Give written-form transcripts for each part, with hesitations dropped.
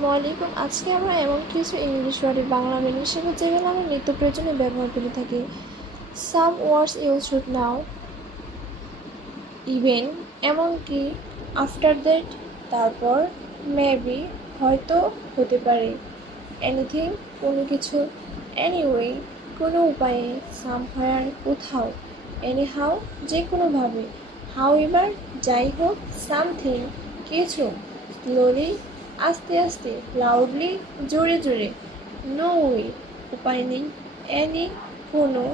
আসসালামু আলাইকুম। আজকে আমরা এমন কিছু ইংলিশ ওয়ার্ডের বাংলা মিনিং শেখার যেগুলো আমরা নিত্য প্রয়োজনে ব্যবহার করে থাকি। Some words use should now, even, এমনকি, আফটার দ্যাট, তারপর, মেবি, হয়তো, হতে পারে, এনিথিং, কোনো কিছু, এনিওয়ে, কোনো উপায়ে, সামহায়ার, কোথাও, এনিহাউ, যে কোনোভাবে, হাউএভার, যাই হোক, সামথিং, কিছু, স্লোলি, আস্তে আস্তে, লাউডলি, জোরে জোরে, নো ওয়ে, উপায় নেই, এনি, কোনো,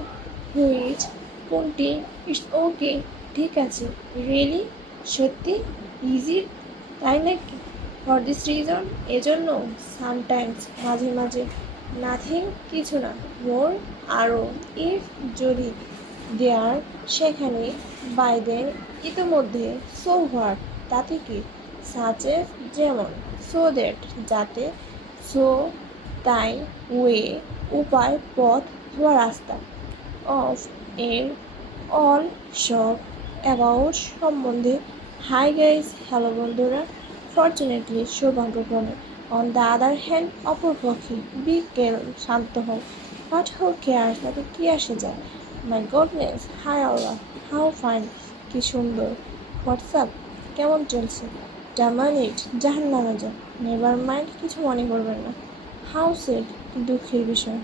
হুইচ, কোনটি, ইটস ওকে, ঠিক আছে, রিয়েলি, সত্যি, ইজি, তাই নাকি, ফর দিস রিজন, এজন্য, সামটাইমস, মাঝে মাঝে, নাথিং, কিছু না, মোর, আরও, ইফ, যদি, দেয়ার, সেখানে, বাই দেন, ইতিমধ্যে, সো হোয়াট, তাতে কি, সাচ এস, যেমন, সো দ্যাট, যাতে, সো, তাই, ওয়ে, উপায়, পথ বা রাস্তা, অফ, এর, অল, সব, অ্যাবাউট, সম্বন্ধে, হাই গাইজ, হ্যালো বন্ধুরা, ফর্চুনেটলি, সৌভাগ্যক্রমে, অন দ্য আদার হ্যান্ড, অপরপক্ষে, বি কেল, শান্ত হও, বাট হু কেয়ার্স, তাতে কী আসে যায়, মাই গডনেস, হাই আল্লাহ, হাউ ফাইন, কি সুন্দর, হোয়াটসঅ্যাপ, কেমন চলছে, ডামানিট, জাহান্নামে যা, নেভার মাইন্ড, কিছু মনে করবেন না, হাউ সেড, কি দুঃখের বিষয়।